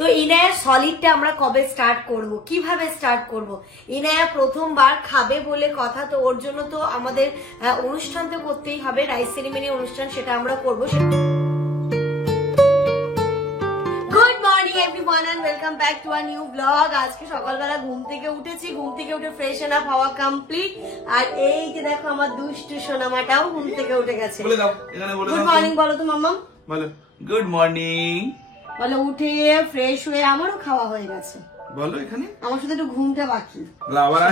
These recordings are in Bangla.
তো ইনায়া সলিডটা আমরা কবে স্টার্ট করব, কিভাবে স্টার্ট করব? ইনায়া প্রথমবার খাবে বলে কথা, তো ওর জন্য তো আমাদের অনুষ্ঠান তো করতেই হবে, রাইস সেরিমনি অনুষ্ঠান, সেটা আমরা করবো। Good morning everyone and welcome back to a new blog. আজকে সকালবেলা ঘুম থেকে উঠেছি, ঘুম থেকে উঠে ফ্রেশ আপ হওয়া কমপ্লিট। আর এই যে দেখো আমার দুষ্টু সোনামাটাও ঘুম থেকে উঠে গেছে। বলে দাও, এখানে বলে দাও। গুড মর্নিং বলো তো মাম্মা। বলো গুড মর্নিং। বলো উঠে ফ্রেশ হয়ে আমারও খাওয়া হয়ে গেছে। বলো এখানে আমার শুধু একটু ঘুমটা বাকি। আবার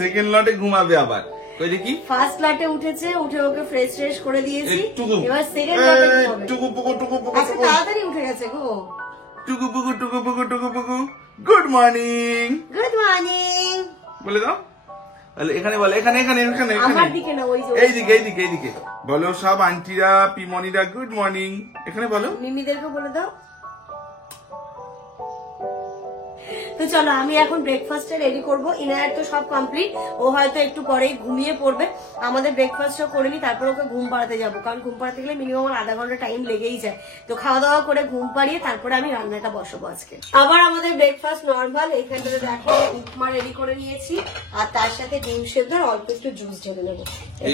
সেকেন্ড লটে ঘুমাবে আবার। কই দেখি ফার্স্ট লটে উঠেছে, উঠে ওকে ফ্রেশ ফ্রেশ করে দিয়েছি। এবার সেকেন্ড লটে ঘুমাবে। টুকু পুকু টুকু পুকু আচ্ছা তাড়াতাড়ি উঠে গেছে গো। টুকু পুকু টুকু পুকু টুকু পুকু গুড মর্নিং। গুড মর্নিং বলে দাও। বলে এখানে, বলে এখানে এখানে এখানে আমার দিকে না, ওই যে এইদিকে এইদিকে এইদিকে। বলো সব আন্টিরা পিমনিরা গুড মর্নিং। এখানে বলো, মিমিদেরকে বলে দাও। তো চলো আমি এখন ব্রেকফাস্টটা রেডি করবো। ইনায়ার তো সব কমপ্লিট, ও হয়তো একটু পরেই ঘুমিয়ে পড়বে। আমাদের ব্রেকফাস্টও করে নি, তারপর ওকে ঘুম পাড়াতে যাবো, কারণ ঘুম পাড়াতে গেলে মিনিমাম আধা ঘন্টা টাইম লেগেই যায়। তো খাওয়া দাওয়া করে ঘুম পাড়িয়ে তারপরে আমি রান্নাটা বসাবো আজকে। আবার আমাদের ব্রেকফাস্ট নর্মাল, এখানটাতে দেখো উপমা রেডি করে নিয়েছি, আর তার সাথে ডিম সেদ্ধ আর অল্প একটু জুস ঢেলে নেবো। এই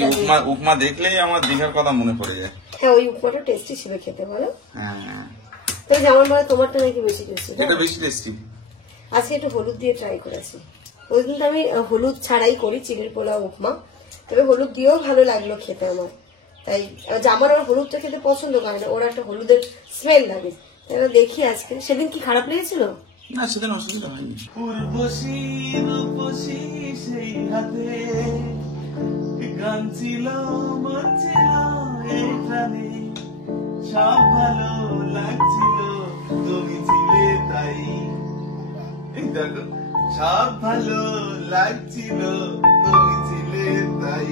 উপমা দেখলেই আমার দীঘার কথা মনে পড়ে যায়। হ্যাঁ, ওই উপমাটা টেস্টি ছিল খেতে, বলো। হ্যাঁ, তো যেমন বলো তোমারটা নাকি বেশি টেস্টি? এটা বেশি টেস্টি। আজকে একটু হলুদ দিয়ে ট্রাই করেছি। ওই দিনটা আমি হলুদ ছাড়াই করি চিড়ের পোলাও উপমা, তবে হলুদ দিয়েও ভালো লাগলো খেতে আমার। তাই আমার আর হলুদটা খেতে পছন্দ করে না, ওর একটা হলুদের স্মেল লাগে। তাই দেখি আজকে। সেদিন কি খারাপ লেগেছিল? না, সেদিন অসুবিধা হয়নি। উর্বশী রূপসী সেই হাতে গান ছিল, মন ছিল এই প্রাণে, সব ভালো লাগছিল, তুমি ছিলে তাই। দেখো সব ভালো লাগছিল, তুমি ছিলে তাই,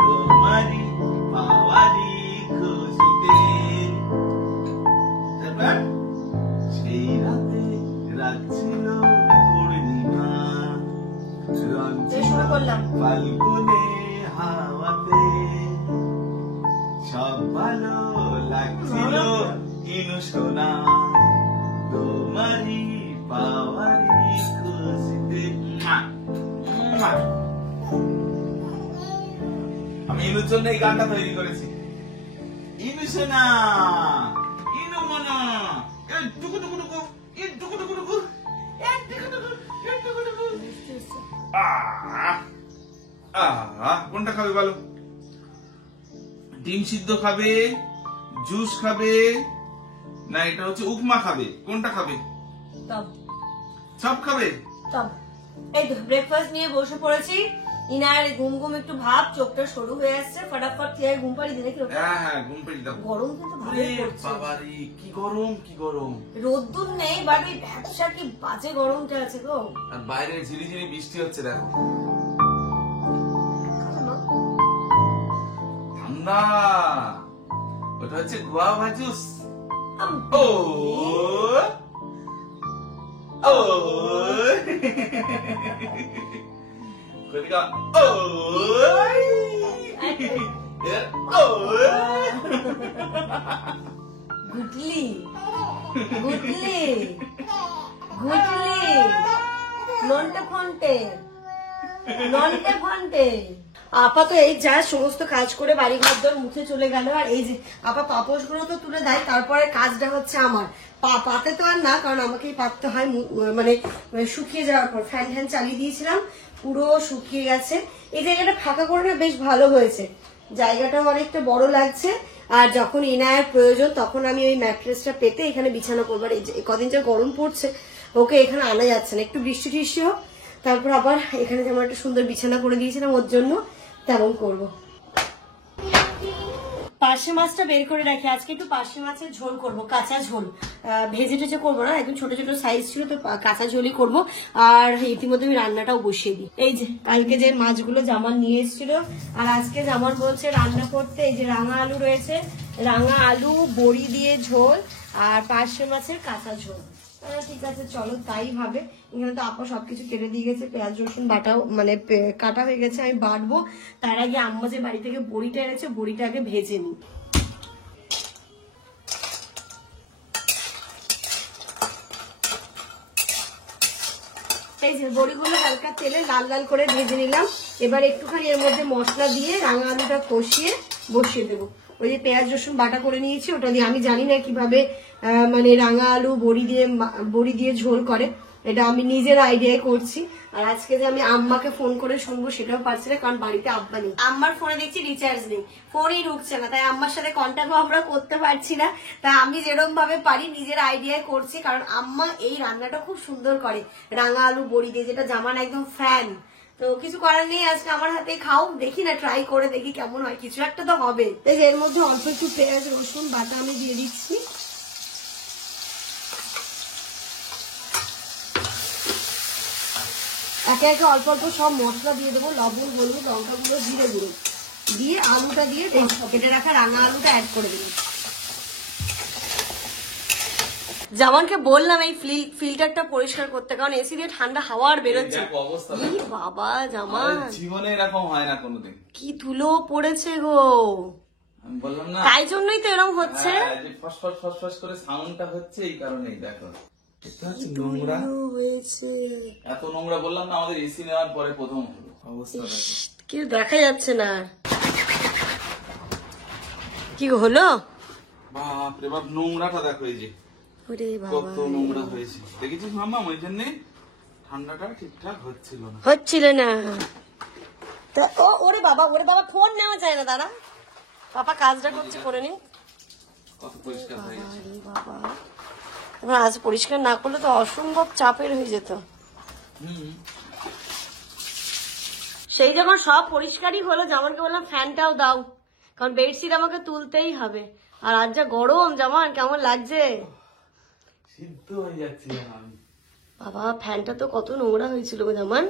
তোমারই পাওয়ারি খুশিতে। সেই রাতে রাখছিল পূর্ণিমা, রং ছিল ফাল্গুনে হাওয়াতে, সব ভালো লাগছিল ইনু সোনা, তোমারই পাওয়ারি খুশিতে। আমি ইনুর জন্য এই গানটা তৈরি করেছি। ইনু সোনা, ইনু মনা, টুকু টুকু টুকু, টুকু টুকু টুকু, কোনটা খাবে বলো? ডিম সিদ্ধ খাবে, জুস খাবে, না এটা হচ্ছে উপমা খাবে? কোনটা খাবে? সব খাবে। এই তো ব্রেকফাস্ট নিয়ে বসে পড়েছি। ইনার ঘুম ঘুম একটু ভাব, চোখটা সরু হয়ে আসছে, ফটাফট খেয়ে ঘুম পাড়ি দিলে কি? হ্যাঁ হ্যাঁ, ঘুম পাড়ি দাও। গরম কিন্তু ভালোই পড়ছে। বাবারে কি গরম, কি গরম। রোদ্দুর নেই, বাট ওই ব্যবসা কি বাজে গরমটা আছে গো। আর বাইরে ঝিরিঝিরি বৃষ্টি হচ্ছে, দেখো ঠান্ডা। ওটা হচ্ছে গুয়াভা জুস। ও ও কদিকা ও গুটলি গুটলি গুটলি নন্টে ফন্টে নন্টে ফন্টে। আপা তো এই যা সমস্ত কাজ করে বাড়ি ঘর দর মুছে চলে গেল, আর এই যে আপা পাপোশ গুলো তো তুলে দেয়, তারপরে কাজটা হচ্ছে আমার। পাতে তো আর না, কারণ আমাকেই পাততে হয়, মানে শুকিয়ে যাওয়ার পর। ফ্যান ফ্যান চালিয়ে দিয়েছিলাম, পুরো শুকিয়ে গেছে। এই জায়গাটা ফাঁকা করে না বেশ ভালো হয়েছে, জায়গাটাও অনেকটা বড় লাগছে। আর যখন ইনায়ের প্রয়োজন তখন আমি ওই ম্যাট্রেসটা পেতে এখানে বিছানা করবো। এই কদিন যা গরম পড়ছে, ওকে এখানে আনা যাচ্ছে না। একটু বৃষ্টি টিষ্টি হোক, তারপর আবার এখানে যেমন একটা সুন্দর বিছানা করে দিয়েছিলাম ওর জন্য, তেমন করবো। পার্শে মাছটা বের করে রাখি, আজকে একটু পার্শে মাছের ঝোল করব, কাঁচা ঝোল। ভেজে টেজে করবো না, একদম ছোট ছোট সাইজ ছিল, তো কাঁচা ঝোলই করবো। আর ইতিমধ্যে আমি রান্নাটাও বসিয়ে দিই। এই যে কালকে যে মাছগুলো জামান নিয়ে এসেছিল, আর আজকে জামান বলছে রান্না করতে। এই যে রাঙা আলু রয়েছে, রাঙা আলু বড়ি দিয়ে ঝোল, আর পার্শে মাছের কাঁচা ঝোল। ঠিক আছে চলো তাই ভাবে। এখানে তো আপা সবকিছু কেটে দিয়ে গেছে, পেঁয়াজ রসুন বাটাও মানে কাটা হয়ে গেছে, আমি বাটবো। তার আগে আম্মা যে বাড়ি থেকে বড়িটা এনেছে, বড়িটা আগে ভেজে নিই। এই যে বড়িগুলো হালকা তেলে লাল লাল করে ভেজে নিলাম। এবার একটুখানি এর মধ্যে মশলা দিয়ে রাঙা আলুটা কষিয়ে বসিয়ে দেবো। ওই যে পেঁয়াজ রসুন বাটা করে নিয়েছি ওটা দিয়ে, আমি জানি না কিভাবে মানে রাঙা আলু বড়ি দিয়ে ঝোল করে, এটা আমি নিজের আইডিয়ায় করছি। আর আজকে যে আমি আম্মাকে ফোন করে শুনবো সেটাও পারছি না, কারণ বাড়িতে আব্বা নেই। আম্মার ফোনে দেখছি রিচার্জ নেই, ফোনই ঢুকছে না, তাই আম্মার সাথে কন্ট্যাক্টও আমরা করতে পারছি না। তাই আমি যেরকম ভাবে পারি নিজের আইডিয়ায় করছি, কারণ আম্মা এই রান্নাটা খুব সুন্দর করে, রাঙা আলু বড়ি দিয়ে, যেটা জামান একদম ফ্যান। তো কিছু করার নেই, আজকে আমার হাতে খাও, দেখি না ট্রাই করে দেখি কেমন হয়, কিছু একটা তো হবে। এর মধ্যে অল্প একটু পেঁয়াজ রসুন বাটা আমি দিয়ে দিচ্ছি। একে একে অল্প অল্প সব মশলা দিয়ে দেবো, লবণ হলুদ লঙ্কা গুঁড়ো জিরে গুঁড়ো দিয়ে আলুটা দিয়ে কেটে রাখা রাঙা আলুটা অ্যাড করে দেবো। জামানকে বললাম এই ফিল্টারটা পরিষ্কার করতে, কারণ এসি দিয়ে ঠান্ডা হাওয়া আর বেরোচ্ছে। বাবা জামান জীবনে এরকম হয় না কোনোদিন, কি ধুলো পড়েছে গো, আমি বললাম না, তাই জন্যই তো এরকম হচ্ছে। ফসফস ফসফস করে সাউন্ডটা হচ্ছে এই কারণেই। দেখো নোংরা হয়েছে, এত নোংরা, বললাম না আমাদের এসি নেওয়ার পরে প্রথম হলো অবস্থা। কি দেখা যাচ্ছে না, কি হলো বাপরে বাপ, নোংরাটা দেখো, এই যে কত নোংরা হয়েছে, দেখেছিস মাম্মা? ওই জন্য ঠান্ডাটা ঠিকঠাক হচ্ছিল না। ওরে বাবা ফোন নেওয়া যায় না, দাঁড়া পাপা কাজটা করছে, করে নি। কত পরিষ্কার হয়েছে বাবা, এবার আজ পরিষ্কার না করলে তো অসম্ভব চাপের হয়ে যেত। সেই যখন সব পরিষ্কারই হলো, জামানকে বললাম ফ্যানটাও দাও, কারণ বেডশিট আমাকে তুলতেই হবে। আর আজ যা গরম, জামান কেমন লাগছে, সিদ্ধ হয়ে যাচ্ছে আমি। বাবা ফ্যানটা তো কত নোংরা হয়েছিল গো জামান।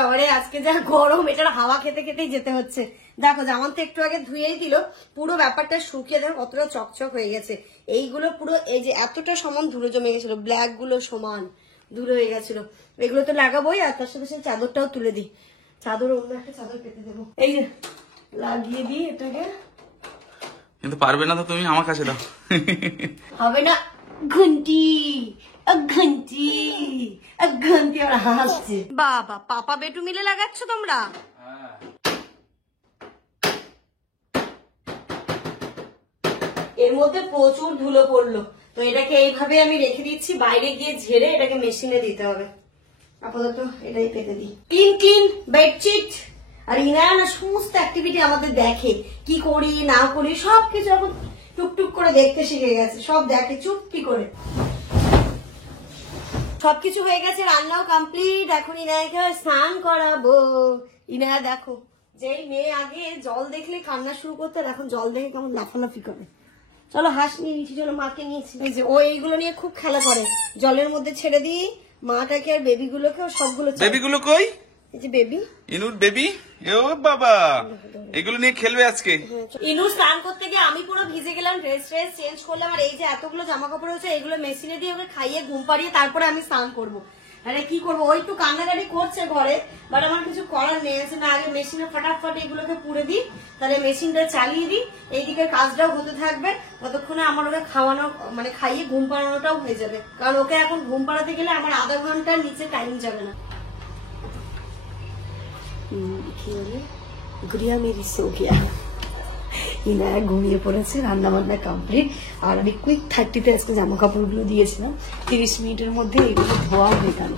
বাবারে আজকে যা গরম, এটার হাওয়া খেতে খেতেই যেতে হচ্ছে। দেখো জামান তো একটু আগে ধুয়েই দিল, পুরো ব্যাপারটা শুকিয়ে দেখো কতটা চকচক হয়ে গেছে। এইগুলো পুরো এই যে এতটা সমান ধুলো জমে গেছিল, ব্ল্যাক গুলো সমান ধুলো হয়ে গেছিল, এগুলো তো লাগাবোই। আর তার সাথে সেই চাদরটাও তুলে দিই, চাদর অন্য একটা চাদর পেতে দেবো। এই যে লাগিয়ে দিই এটাকে, কিন্তু পারবে না তো তুমি, আমার কাছে দাও। হবে না, ঘন্টি ঘন্টি ঘন্টি আমরা হাসছি। বাবা পাপা বেটু মিলে লাগাচ্ছ তোমরা? এর মধ্যে প্রচুর ধুলো পড়লো, তো এটাকে এইভাবে আমি রেখে দিচ্ছি, বাইরে গিয়ে ঝেড়ে এটাকে মেশিনে দিতে হবে। আপাতত এটাই পেতে দিই। ক্লিন বেডশিট আর ইনায়া না সমস্ত অ্যাক্টিভিটি আমাদের দেখে, কি করি না করি সবকিছু এখন টুকটুক করে দেখতে শিখে গেছে, সব দেখে চুপটি করে। সবকিছু হয়ে গেছে, রান্নাও কমপ্লিট, এখন ইনায়াকে স্নান করাবো। ইনায়া দেখো, যেই মেয়ে আগে জল দেখলে কান্না শুরু করতে, এখন জল দেখে কেমন লাফালাফি করে। চলো হাঁস নিয়ে নিচ্ছি, চলো মাকে নিয়েছি। এই যে ও এইগুলো নিয়ে খুব খেলা করে, জলের মধ্যে ছেড়ে দিই মাটাকে আর বেবি গুলোকে, সবগুলো। বেবি গুলো কই? এই যে বেবি, ইনুর বেবি। ও বাবা, এগুলো নিয়ে খেলবে আজকে। ইনু স্নান করতে গিয়ে আমি পুরো ভিজে গেলাম, ড্রেস চেঞ্জ করলাম, আর এই যে এতগুলো জামা কাপড় হচ্ছে এগুলো মেশিনে দিয়ে ওকে খাইয়ে ঘুম পাড়িয়ে তারপরে আমি স্নান করবো। আরে কি করবো, ওই একটু কান্নাকাটি করছে ঘরে, বাট আমার কিছু করার নেই। আছে না, আগে মেশিনে ফটাফট এগুলোকে পুড়ে দিই, তাহলে মেশিনটা চালিয়ে দিই, এইদিকে কাজটাও হতে থাকবে, ততক্ষণে আমার ওকে খাওয়ানো মানে খাইয়ে ঘুম পাড়ানোটাও হয়ে যাবে, কারণ ওকে এখন ঘুম পাড়াতে গেলে আমার আধা ঘন্টার নিচে টাইম যাবে না। গুড়িয়া মেরি সো গিয়া, ইনায়া ঘুমিয়ে পড়েছে, রান্না বান্না কমপ্লিট। আর আমি কুইক 30-তে আজকে জামা কাপড়গুলো দিয়েছিলাম, 30 মিনিটের মধ্যে এগুলো ধোয়া হয়ে গেল।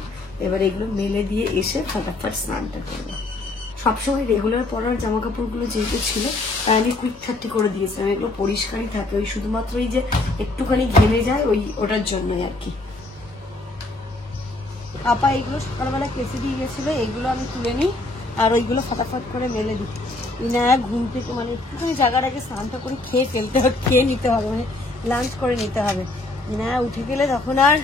এবার এগুলো মেলে দিয়ে এসে ফটাফট স্নানটা করবো। সবসময় রেগুলার পরার জামা কাপড়গুলো যেহেতু ছিল, তাই আমি কুইক 30 করে দিয়েছিলাম, এগুলো পরিষ্কারই থাকে, ওই শুধুমাত্র এই যে একটুখানি ঘেমে যায় ওটার জন্যই আর কি। আপা এগুলো সকালবেলা কেচে দিয়ে গেছিলো, এগুলো আমি তুলে নিই আর ওইগুলো ফটাফট করে মেলে দিই। ইনায়া ঘুম থেকে মানে একটুখানি জায়গার আগে স্নানটা করে খেয়ে নিতে হবে, মানে লাঞ্চ করে নিতে হবে। ইনায়া উঠে গেলে তখন আর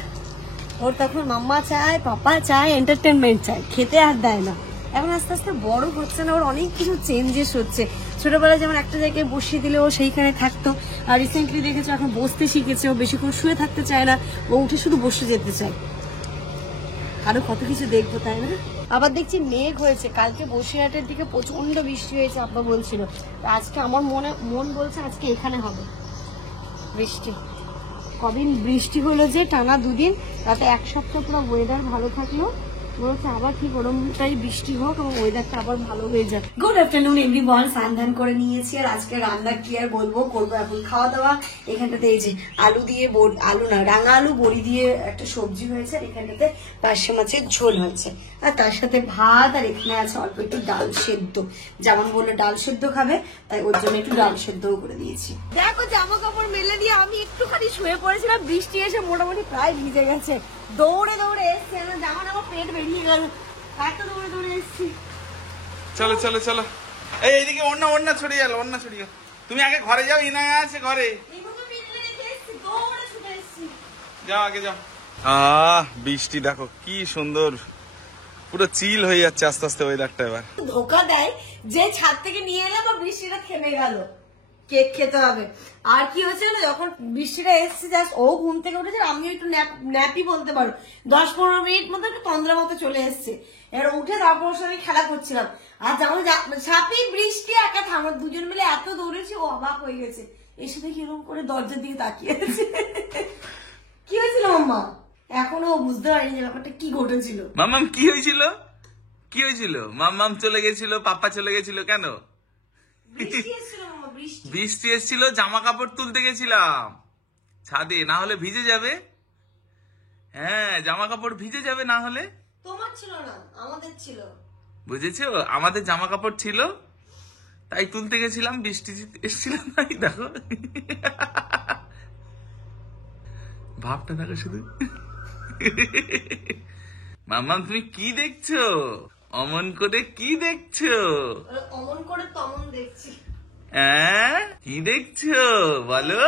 ওর তখন মাম্মা চায়, পাপা চায়, এন্টারটেনমেন্ট চায়, খেতে আর দেয় না। এখন আস্তে আস্তে বড় হচ্ছে না, ওর অনেক কিছু চেঞ্জেস হচ্ছে। ছোটবেলায় যেমন একটা জায়গায় বসিয়ে দিলে ও সেইখানে থাকতো, আর রিসেন্টলি দেখেছো এখন বসতে শিখেছে, ও বেশিক্ষণ শুয়ে থাকতে চায় না, ও উঠে শুধু বসে যেতে চায়। আরো কত কিছু দেখবো, তাই না? আবার দেখছি মেঘ হয়েছে, কালকে বসিরহাটের দিকে প্রচন্ড বৃষ্টি হয়েছে আব্বা বলছিল, আজকে আমার মন বলছে আজকে এখানে হবে বৃষ্টি। কদিন বৃষ্টি হলো যে টানা 2 দিন, তাতে 1 সপ্তাহ পুরো ওয়েদার ভালো থাকলো, মনে হচ্ছে আবার কি গরমটাই বৃষ্টি হোক এবং ওয়েদারটা আবার ভালো হয়ে যায়। গুড আফটারনুন এভরিওয়ান, স্নান করে নিয়েছি আর আজকে রান্না কি আর বলবো, করবো এখন খাওয়া দাওয়া। এখানটাতে এই যে আলু দিয়ে আলু না রাঙা আলু বড়ি দিয়ে একটা সবজি হয়েছে, আর এখানটাতে পার্শে মাছের ঝোল হয়েছে, আর তার সাথে ভাত, আর এখানে আছে অল্প একটু ডাল সেদ্ধ। যেমন বললো ডাল সেদ্ধ খাবে, তাই ওর জন্য একটু ডাল সেদ্ধও করে দিয়েছি। দেখো জামা কাপড় মেলে দিয়ে আমি একটুখানি শুয়ে পড়েছিলাম, বৃষ্টি এসে মোটামুটি প্রায় ভিজে গেছে। দৌড়ে দৌড়ে এসছি, জামা আমার পেট বেরিয়ে গেল, এত দৌড়ে দৌড়ে এসছি। চলো চলো চলো, এইদিকে ওড়না ছড়িয়ে গেল, ওড়না ছড়িয়ে গেল। তুমি আগে ঘরে যাও, ইনায়া আছে ঘরে, যাও আগে যাও। বৃষ্টি দেখো কি সুন্দর, পুরো চিল হয়ে যাচ্ছে আস্তে আস্তে ওয়েদারটা। এবার ধোকা দেয় যে ছাদ থেকে নিয়ে এলাম আর বৃষ্টিটা থেমে গেল, কেক খেতে হবে। আর কি হয়েছে যখন বৃষ্টিটা এসছে, জাস্ট ও ঘুম থেকে উঠেছে, আমিও একটু ন্যাপই বলতে পারো, 10-15 মিনিট মতো একটু তন্দ্রা মতো চলে এসছে। এবার উঠে তারপর ওর সঙ্গে খেলা করছিলাম, আর যেমন ছাপি বৃষ্টি একা থামা, দুজন মিলে এত দৌড়েছি ও অবাক হয়ে গেছে। এসে দেখি এরকম করে দরজার দিকে তাকিয়ে আছে। কি হয়েছিল মাম্মা? এখনো বুঝতে পারিনি যে ব্যাপারটা কি ঘটেছিল। মাম্মাম কি হয়েছিল, কি হয়েছিল? মাম্মাম চলে গেছিল, পাপা চলে গেছিল কেন? বৃষ্টি এসেছিল, জামা কাপড় তুলতে গেছিলাম ছাদে, না হলে ভিজে যাবে। হ্যাঁ জামা কাপড় ভিজে যাবে না হলে। তোমার ছিল না, আমাদের ছিল। বুঝেছো, আমাদের জামা কাপড় ছিল, তাই তুলতে গেছিলাম, বৃষ্টি এসেছিল তাই। দেখো ভাবটা দেখো শুধু। মাম্মাম তুমি কি দেখছো, অমন করে কি দেখছো? অমন করে তমন দেখছি। কি দেখছো বলো?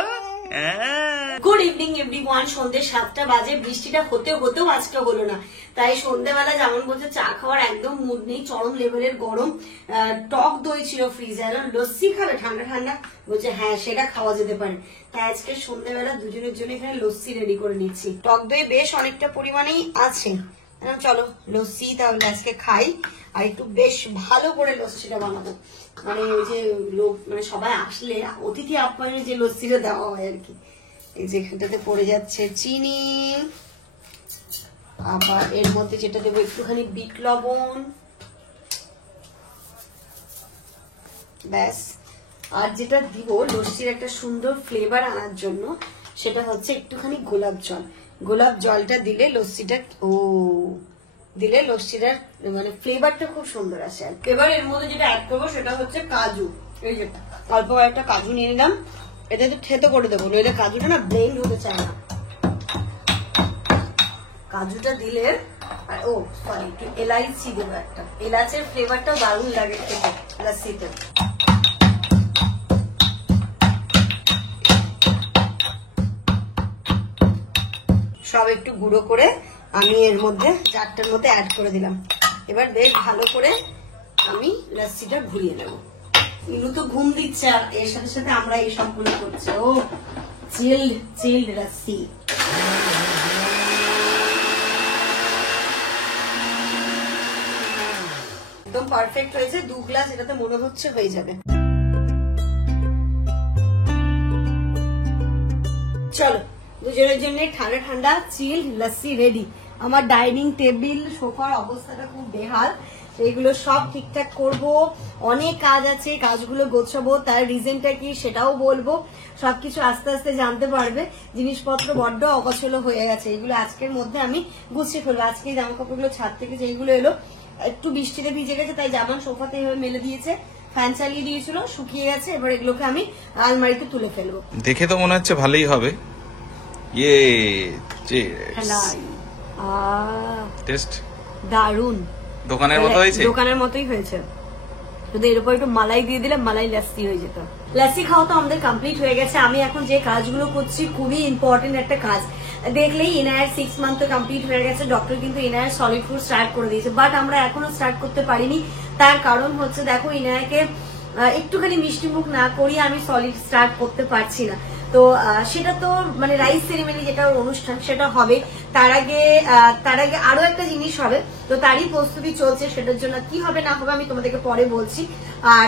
গুড ইভিনিং এভরিওয়ান, সন্ধ্যে 7টা বাজে। বৃষ্টিটা হতেও আজকে হলো না, তাই সন্ধ্যেবেলা যেমন বলছে চা খাওয়ার একদম মুড নেই, চরম লেভেলের গরম। টক দই ছিল ফ্রিজে, লস্যি খাবে ঠান্ডা ঠান্ডা, বলছে হ্যাঁ সেটা খাওয়া যেতে পারে। তাই আজকে সন্ধ্যেবেলা দুজনের জন্য এখানে লস্যি রেডি করে নিচ্ছি। টক দই বেশ অনেকটা পরিমাণেই আছে, চলো লস্যি তাহলে আজকে খাই। আর একটু বেশ ভালো করে লস্যিটা বানাবো, মানে ওই যে লোক মানে সবাই আসলে অতিথি আপ্যায়নে যে লস্যিটা দেওয়া হয় আর কি। এই যে এখানটাতে পড়ে যাচ্ছে চিনি, আবার এর মধ্যে যেটা দেবো একটুখানি বিট লবণ, ব্যাস। আর যেটা দিব লস্যির একটা সুন্দর ফ্লেভার আনার জন্য, সেটা হচ্ছে একটুখানি গোলাপ জল। গোলাপ জলটা দিলে লস্যিটা মানে ফ্লেভারটা খুব সুন্দর আসে। আর এবার এর মধ্যে যেটা অ্যাড করবো সেটা হচ্ছে কাজু। এই যে অল্প একটা কাজু নিয়ে নিলাম, এটা তো থেতো করে দেবো, নইলে কাজুটা না ব্লেন্ড হতে চায় না। কাজুটা দিলে, আর ও সরি একটু এলাইচি দেবো একটা, এলাচের ফ্লেভারটা দারুণ লাগে খেতে লস্যিতে। সব একটু গুঁড়ো করে আমি এর মধ্যে জারটার মধ্যে অ্যাড করে দিলাম। এবার বেশ ভালো করে আমি লস্যিটা ঘুরিয়ে নেব। ইলু তো ঘুম দিচ্ছে, আর এর সাথে সাথে আমরা এই সবগুলো করছি। ও চিল্ড লস্যি। একদম পারফেক্ট হয়েছে, 2 গ্লাস এটাতে মনে হচ্ছে হয়ে যাবে। চলো দুজনের জন্য ঠান্ডা ঠান্ডা চিল্ড লস্যি রেডি। আমার ডাইনিং টেবিল সোফার অবস্থাটা খুব বেহাল, এগুলো সব ঠিকঠাক করব, অনেক কাজ আছে, কাজগুলো গোছাবো, তার রিজনটা কি সেটাও বলবো। সবকিছু আস্তে আস্তে জানতে পারবে। জিনিসপত্র বড্ড অগোছালো হয়ে গেছে, এগুলো আজকের মধ্যে আমি গুছিয়ে ফেলবো। আজকে জামা কাপড়গুলো ছাদ থেকে যেগুলো এলো একটু বৃষ্টিতে ভিজে গেছে, তাই জামান সোফাতে এভাবে মেলে দিয়েছে, ফ্যান চালিয়ে দিয়েছিল, শুকিয়ে গেছে। এবার এগুলোকে আমি আলমারিতে তুলে ফেলবো। দেখে তো মনে হচ্ছে ভালোই হবে। টেস্ট দারুন, দোকানের মতো হয়েছে, দোকানের মতোই হয়েছে, শুধু এর উপর একটু মালাই দিয়ে দিলে মালাই লস্যি হয়ে যেত। লস্যি খাওয়া তো আমাদের কমপ্লিট হয়ে গেছে। আমি এখন যে কাজগুলো করছি খুবই ইম্পর্টেন্ট একটা কাজ। দেখলেই ইনায়ের 6 মান্থ তো কমপ্লিট হয়ে গেছে, ডক্টর কিন্তু ইনায়ের সলিড ফুড স্টার্ট করে দিয়েছে, বাট আমরা এখনো স্টার্ট করতে পারিনি। তার কারণ হচ্ছে দেখো ইনায়াকে একটুখানি মিষ্টি মুখ না করিয়ে আমি সলিড স্টার্ট করতে পারছি না। তো সেটা তো মানে রাইস সেরিমনি যেটা অনুষ্ঠান সেটা হবে, তার আগে আরো একটা জিনিস হবে, তো তারই প্রস্তুতি চলছে। সেটার জন্য কি হবে না হবে আমি তোমাদেরকে পরে বলছি। আর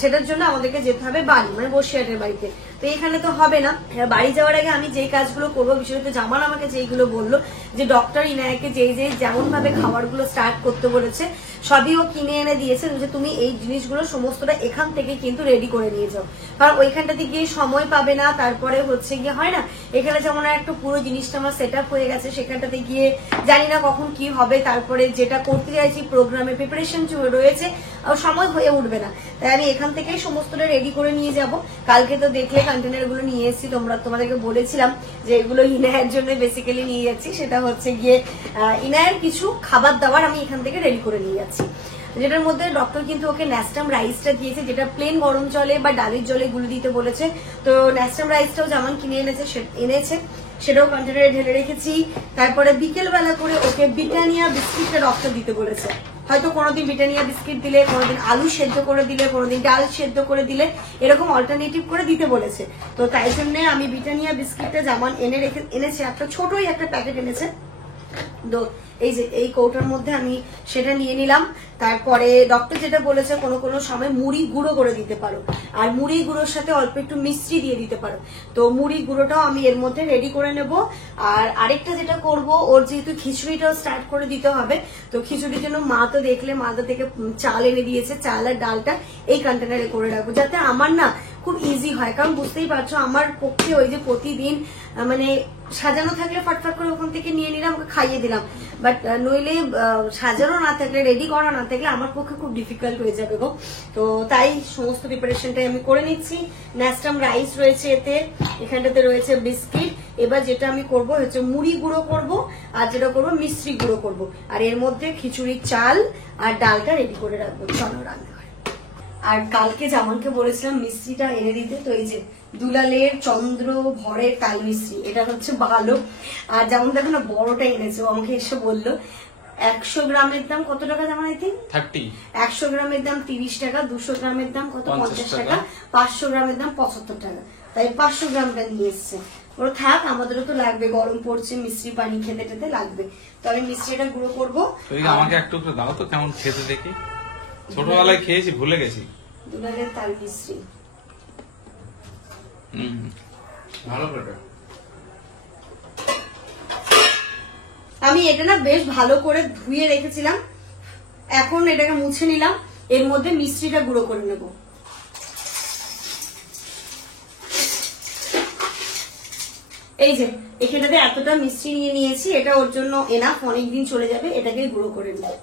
সেটার জন্য আমাদেরকে যেতে হবে বাড়ি, মানে বসিরহাটের বাড়িতে। তো এখানে তো হবে না। বাড়ি যাওয়ার আগে আমি যেই কাজগুলো করবো, বিশেষত জামান আমাকে যেইগুলো বললো যে ডক্টর ইনায়াকে যেই যেমন ভাবে খাবারগুলো স্টার্ট করতে বলেছে সবই ও কিনে এনে দিয়েছে, যে তুমি এই জিনিসগুলো সমস্তটা এখান থেকে কিন্তু রেডি করে নিয়ে যাও, কারণ ওইখানটাতে গিয়ে সময় পাবে না। তারপরে হচ্ছে গিয়ে হয় না, এখানে যেমন একটা পুরো জিনিসটা আমার সেট আপ হয়ে গেছে, সেখানটাতে গিয়ে জানি না কখন কি হবে, তারপরে যেটা করতে চাইছি প্রোগ্রামে প্রিপারেশন রয়েছে সময় হয়ে উঠবে না, তাই আমি এখান থেকেই সমস্তটা রেডি করে নিয়ে যাব। কালকে তো দেখলে কন্টেনার গুলো নিয়ে এসেছি, তোমাদেরকে বলেছিলাম যে এগুলো ইনায়ের জন্য বেসিক্যালি নিয়ে যাচ্ছি, সেটা হচ্ছে গিয়ে ইনায়ের কিছু খাবার দাবার আমি এখান থেকে রেডি করে নিয়ে যাচ্ছি, যেটার মধ্যে ডক্টর কিন্তু ওকে ন্যাস্টাম রাইসটা দিয়েছে, যেটা প্লেন গরম জলে বা ডালের জলে গুলে দিতে বলেছে। তো ন্যাস্টাম রাইসটাও যেমন কিনে এনেছে সেটাও কন্টেনারে ঢেলে রেখেছি। তারপরে বিকেল বেলা করে ওকে ব্রিটানিয়া বিস্কিটটা ডক্টর দিতে বলেছে, হয়তো কোনোদিন ব্রিটানিয়া বিস্কিট দিলে, কোনোদিন আলু সেদ্ধ করে দিলে, কোনোদিন ডাল সেদ্ধ করে দিলে, এরকম অল্টারনেটিভ করে দিতে বলেছে। তো তাই জন্য আমি ব্রিটানিয়া বিস্কিটটা যেমন এনেছে, একটা ছোটই একটা প্যাকেট এনেছে, তো এই যে এই কৌটার মধ্যে আমি সেটা নিয়ে নিলাম। তারপরে ডক্টর যেটা বলেছে কোনো কোনো সময় মুড়ি গুঁড়ো করে দিতে পারো, আর মুড়ি গুঁড়োর সাথে অল্প একটু মিষ্টি দিয়ে দিতে পারো, তো মুড়ি গুঁড়োটাও আমি এর মধ্যে রেডি করে নেব। আর আরেকটা যেটা করব, ওর যেহেতু খিচুড়িটাও স্টার্ট করে দিতে হবে, তো খিচুড়ির জন্য মা তো দেখলে মাথা থেকে চাল এনে দিয়েছে, চাল আর ডালটা এই কন্টেনারে করে রাখবো, যাতে আমার না খুব ইজি হয়, কারণ বুঝতেই পারছো আমার পক্ষে ওই যে প্রতিদিন মানে সাজানো থাকলে ফটফট করে ওখান থেকে নিয়ে নিলাম, ওকে খাইয়ে দিলাম, বাট নইলে সাজানো না থাকলে, রেডি করা না থাকলে আমার পক্ষে খুব ডিফিকাল্ট হয়ে যাবে গো। তো তাই সমস্ত প্রিপারেশনটাই আমি করে নিচ্ছি। ন্যাস্টাম রাইস রয়েছে এতে, এখানটাতে রয়েছে বিস্কিট। এবার যেটা আমি করব হচ্ছে মুড়ি গুঁড়ো করব, আর যেটা করব মিশ্রি গুঁড়ো করব, আর এর মধ্যে খিচুড়ির চাল আর ডালটা রেডি করে রাখবো। চলো রান্না। আর কালকে জামানকে বলেছিলাম মিষ্টিটা এনে দিতে, তো এই যে দুলালের চন্দ্র ভরের তাল মিষ্টি, এটা হচ্ছে ভালো। আর যেমন দেখো না বড়টা এনেছে, ও আমাকে এসে বললো 100 গ্রামের দাম কত টাকা, যেমন আই থিঙ্ক 30, 100 গ্রামের দাম 30 টাকা, 200 গ্রামের দাম কত 50 টাকা, 500 গ্রামের দাম 75 টাকা, তাই 500 গ্রামটা নিয়ে এসছে। ওরা থাক, আমাদেরও তো লাগবে, গরম পড়ছে, মিষ্টি পানি খেতে টেতে লাগবে, তো আমি মিষ্টিটা গুঁড়ো করবো। আমাকে একটু দাও তো কেমন খেতে দেখি, ছোটবেলায় খেয়েছি ভুলে গেছি। দুলালের তাল মিষ্টি ভালো করে, আমি এটা না বেশ ভালো করে ধুয়ে রেখেছিলাম, এখন এটাকে মুছে নিলাম, এর মধ্যে মিষ্টিটা গুঁড়ো করে নেব। এই যে এখানটাতে এতটা মিষ্টি নিয়ে নিয়েছি, এটা ওর জন্য এনাফ, অনেকদিন চলে যাবে, এটাকে গুঁড়ো করে নেব।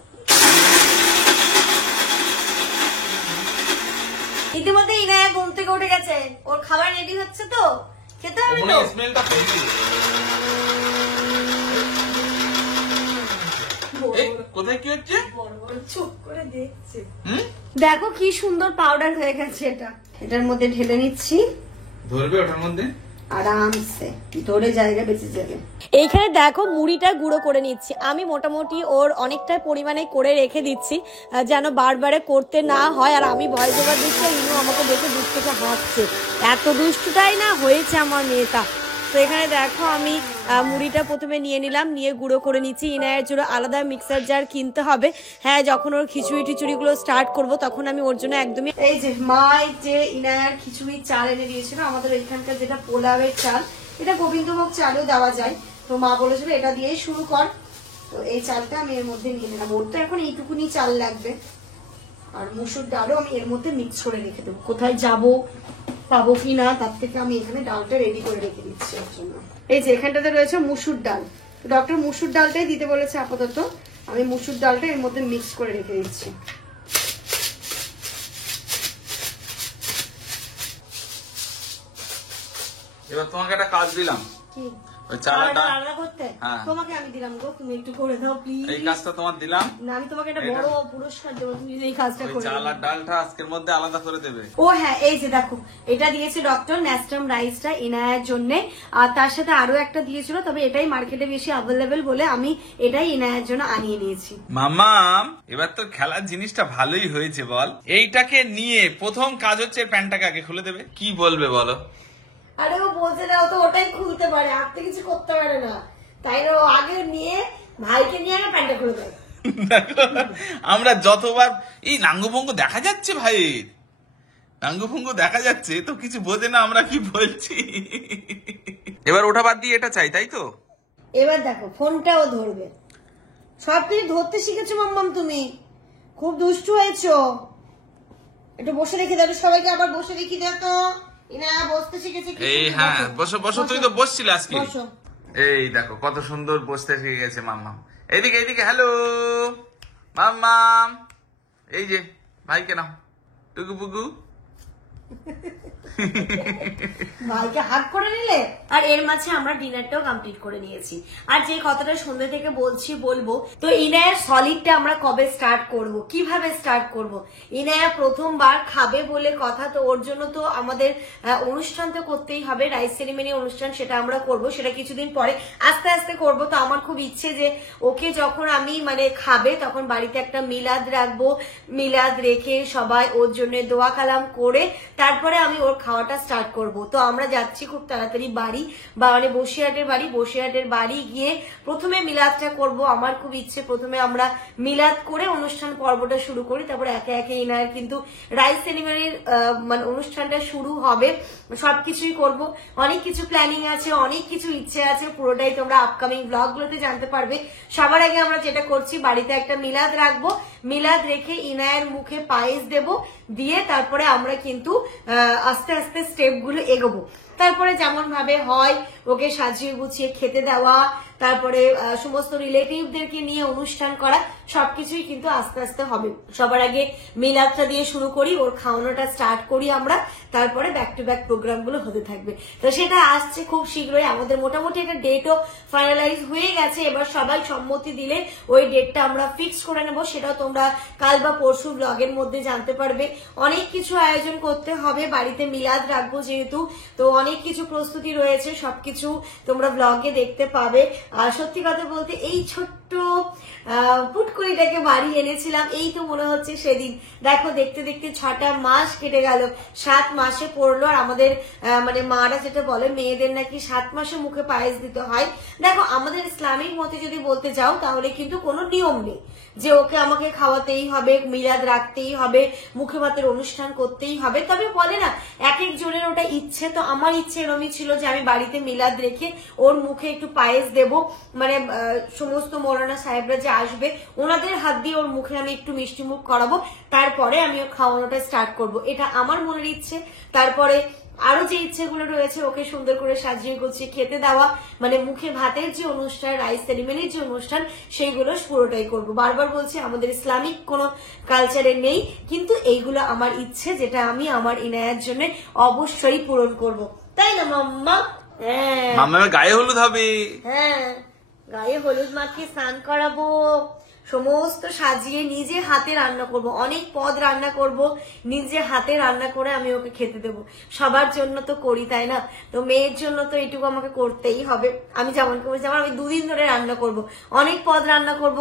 ইতিমধ্যে ইনায়া ঘুম থেকে উঠে গেছে, ওর খাবার রেডি হচ্ছে, তো খেতে হবে তো। কোথায় কি হচ্ছে, চুপ করে দেখছে, দেখো কি সুন্দর পাউডার হয়ে গেছে, এটার মধ্যে ঢেলে নিচ্ছি, ধরবে ওটার মধ্যে আরামসে, ধরে জায়গা বেঁচে যাবে। এইখানে দেখো মুড়িটা গুঁড়ো করে নিচ্ছি, আমি মোটামুটি ওর অনেকটা পরিমাণে করে রেখে দিচ্ছি, যেন বারবারে করতে না হয়। আর আমি ভয় জোগাড় দিচ্ছি, ইনু আমাকে দেখে দুধ থেকে হাসছে, এত দুষ্টুটাই না হয়েছে আমার মেয়েটা। তো এখানে দেখো আমি মুড়িটা প্রথমে নিয়ে নিলাম, নিয়ে গুঁড়ো করে নিচ্ছি। ইনায়ের জন্য আলাদা মিক্সার জার কিনতে হবে, হ্যাঁ যখন ওর খিচুড়ি গুলো স্টার্ট করব তখন আমি ওর জন্য একদমই। এই যে মা যে ইনায়ের খিচুড়ির চাল এনে দিয়েছিল, আমাদের এখানকার যেটা পোলাওয়ের চাল, এটা গোবিন্দভোগ চালও দেওয়া যায়, তো মা বলেছিল এটা দিয়েই শুরু কর, তো এই চালটা আমি এর মধ্যে নিয়ে নিলাম। ওর তো এখন এইটুকুনি চাল লাগবে, আর মুসুর ডালও আমি এর মধ্যে মিক্স করে রেখে দেবো, কোথায় যাবো পাবো কি না তার থেকে আমি এখানে ডালটা রেডি করে রেখে দিচ্ছি ওর জন্য। এই যে এখানটাতে রয়েছে মুসুর ডাল, ডক্টর মুসুর ডালটাই দিতে বলেছে আপাতত, আমি মুসুর ডালটা এর মধ্যে মিক্স করে রেখে দিচ্ছি। এবার তোমাকে একটা কাজ দিলাম, কি করতে? তোমাকে আমি দিলাম গো, তুমি একটু করে দাও প্লিজ। এই কাজটা তোমার দিলাম না, আমি তোমাকে একটা বড় পুরস্কার দেবো, তুমি যদি এই কাজটা করে চাল আর ডালটা আজকের মধ্যে আলাদা করে দেবে। ও হ্যাঁ, এই যে দেখো এটা দিয়েছে ডক্টর ন্যাস্টাম রাইসটা ইনায়ার জন্য, আর তার সাথে আরো একটা দিয়েছিল, তবে এটাই মার্কেটে বেশি অ্যাভেলেবেল বলে আমি এটাই ইনায়ার জন্য আনিয়ে নিয়েছি। মামাম এবার তোর খেলার জিনিসটা ভালোই হয়েছে বল, এইটাকে নিয়ে প্রথম কাজ হচ্ছে প্যান্টটাকে আগে খুলে দেবে, কি বলবে বলো? আরে ও বলছে না, ও তো ওটাই খুলতে পারে, আর তো কিছু করতে পারে না, তাই না ও আগে নিয়ে ভাইকে নিয়ে আগে প্যান্টটা খুলে দেয়। আমরা যতবার এই নাঙ্গভঙ্গ দেখা যাচ্ছে ভাইয়ের, টাঙ্গু ফুঙ্গু দেখা যাচ্ছে তো কিছু বোঝে না আমরা কি বলছি। এবার ওটা বাদ দিয়ে এটা চাই, তাই তো? এবার দেখো ফোনটাও ধরবে, সবকিছু ধরতে শিখেছো মাম্মাম, তুমি খুব দুষ্টু হয়েছো। একটু বসে রেখে দাও, সবাইকে আবার বসে রেখে দাও তো। ইনা বসতে শিখেছে। এই হ্যাঁ, বসো বসো, তুই তো বসছিলে আজকে। বসো। এই দেখো কত সুন্দর বসতে শিখে গেছে মাম্মাম। এইদিকে এইদিকে, হ্যালো মাম্মাম। এই যে ভাইকে নাও, টুকু পুকু। ভাইকে হাত করে নিলে। আর এর মাঝে আমরা ডিনারটাও কমপ্লিট করে নিয়েছি। আর যে কথাটা সন্ধ্যে থেকে বলবো, তো ইনায়ার সলিডটা আমরা কবে স্টার্ট করব, কিভাবে স্টার্ট করব। ইনায়া প্রথমবার খাবে বলে কথা, তো ওর জন্য তো আমাদের অনুষ্ঠান তো করতেই হবে, রাইস সেরিমনি অনুষ্ঠান, সেটা আমরা করব, সেটা কিছুদিন পরে আস্তে আস্তে করব। তো আমার খুব ইচ্ছে যে ওকে যখন আমি মানে খাবে তখন বাড়িতে একটা মিলাদ রাখবো, মিলাদ রেখে সবাই ওর জন্য দোয়া কালাম করে তারপরে আমি ওর খাওয়াটা স্টার্ট করব। তো আমরা যাচ্ছি খুব তাড়াতাড়ি বাড়ি, বা মানে বসিরহাটের বাড়ি গিয়ে প্রথমে মিলাদটা করব। আমার খুব ইচ্ছে প্রথমে আমরা মিলাদ করে অনুষ্ঠান পর্বটা শুরু করি, তারপরে একে একে ইনার কিন্তু রাইস সেরিমনির মানে অনুষ্ঠানটা শুরু হবে। সবকিছুই করব, অনেক কিছু প্ল্যানিং আছে, অনেক কিছু ইচ্ছে আছে, পুরোটাই তোমরা আপকামিং ব্লগ গুলোতে জানতে পারবে। সবার আগে আমরা যেটা করছি, বাড়িতে একটা মিলাদ রাখবো, মিলাদ রেখে ইনায়ের মুখে পায়েস দেব, দিয়ে তারপরে আমরা কিন্তু আস্তে আস্তে স্টেপ গুলো এগোবো। তারপরে যেমন ভাবে হয় ওকে সাজিয়ে গুছিয়ে খেতে দেওয়া, তারপরে সমস্ত রিলেটিভদেরকে নিয়ে অনুষ্ঠান করা, সবকিছুই কিন্তু আস্তে আস্তে হবে। সবার আগে মিলাদটা দিয়ে শুরু করি, ওর খাওয়ানোটা স্টার্ট করি আমরা, তারপরে ব্যাক টু ব্যাক প্রোগ্রাম গুলো হতে থাকবে। তো সেটা আসছে খুব শীঘ্রই। আমাদের মোটামুটি একটা ডেটও ফাইনালাইজ হয়ে গেছে, এবার সবাই সম্মতি দিলে ওই ডেটটা আমরা ফিক্স করে নেবো, সেটাও তোমরা কাল বা পরশু ব্লগের মধ্যে জানতে পারবে। অনেক কিছু আয়োজন করতে হবে, বাড়িতে মিলাদ রাখবো যেহেতু, তো অনেক কিছু প্রস্তুতি রয়েছে, সবকিছু তোমরা ব্লগে দেখতে পাবে। আর সত্যি কথা বলতে এই ছোট্ট পুটকুলিটাকে বাড়ি এনেছিলাম, এই তো মনে হচ্ছে সেদিন। দেখো দেখতে দেখতে 6টা মাস কেটে গেল, 7 মাসে পড়লো। আর আমাদের মানে মারা যেটা বলে, মেয়েদের নাকি 7 মাসে মুখে পায়েস দিতে হয়। দেখো আমাদের ইসলামিক মতে যদি বলতে যাও তাহলে কিন্তু কোনো নিয়ম নেই যে ওকে আমাকে খাওয়াতেই হবে, মিলাদ রাখতেই হবে, মুখে ভাতের অনুষ্ঠান করতেই হবে। তবে বলে না এক এক জনের ওটা ইচ্ছে, তো আমার ইচ্ছে এরমই ছিল যে আমি বাড়িতে মিলাদ রেখে ওর মুখে একটু পায়েস দেব, মানে সমস্ত মৌলানা সাহেবরা যে আসবে ওনাদের হাত দিয়ে ওর মুখে আমি একটু মিষ্টি মুখ করাবো, তারপরে আমি ওর খাওয়ানোটা স্টার্ট করব। এটা আমার মনের ইচ্ছে। তারপরে আরো যে ইচ্ছেগুলো রয়েছে, ওকে সুন্দর করে সাজিয়ে গুছিয়ে খেতে দেওয়া, মানে মুখে ভাতের যে অনুষ্ঠান, রাইস সেরিমনির যে অনুষ্ঠান, সেইগুলো পুরোটাই করব। বারবার বলছি আমাদের ইসলামিক কোনো কালচারে নেই, কিন্তু এইগুলো আমার ইচ্ছে, যেটা আমি আমার ইনায়ার জন্য অবশ্যই পূরণ করব। তাই না মাম্মা? হ্যাঁ, মাম্মার গায়ে হলুদ হবে। হ্যাঁ, গায়ে হলুদ মাখিয়ে স্নান করাবো, সমস্ত সাজিয়ে নিজে হাতে রান্না করব, অনেক পদ রান্না করব, নিজে হাতে রান্না করে আমি ওকে খেতে দেবো। সবার জন্য তো করি, তাই না? তো মেয়ের জন্য তো এইটুকু আমাকে করতেই হবে। আমি যেমন করেছি, আমি 2 দিন ধরে রান্না করব, অনেক পদ রান্না করব।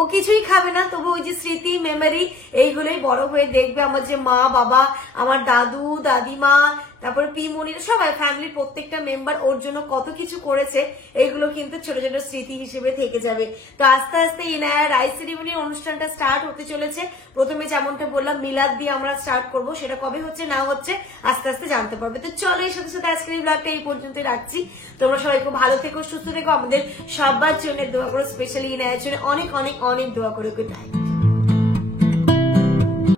ও কিছুই খাবে না, তবু ওই যে স্মৃতি, মেমোরি, এইগুলোই বড় হয়ে দেখবে আমার যে মা বাবা, আমার দাদু দাদিমা, তারপরে পিমনির সবাই, ফ্যামিলির প্রত্যেকটা মেম্বার ওর জন্য কত কিছু করেছে, এইগুলো কিন্তু ছোট ছোট স্মৃতি হিসেবে থেকে যাবে। তো আস্তে আস্তে ইনায়া রাইস সেরিমনির অনুষ্ঠানটা স্টার্ট হতে চলেছে। প্রথমে যেমনটা বললাম মিলাদ দিয়ে আমরা স্টার্ট করব, সেটা কবে হচ্ছে না হচ্ছে আস্তে আস্তে জানতে পারবে। তো চলো এর সাথে সাথে আজকের এই ব্লগটা এই পর্যন্তই রাখছি। তোমরা সবাই খুব ভালো থেকো, সুস্থ থেকো, আমাদের সবার জন্য দোয়া করো, স্পেশালি ইনায়ার জন্য অনেক অনেক অনেক দোয়া করো। Good night.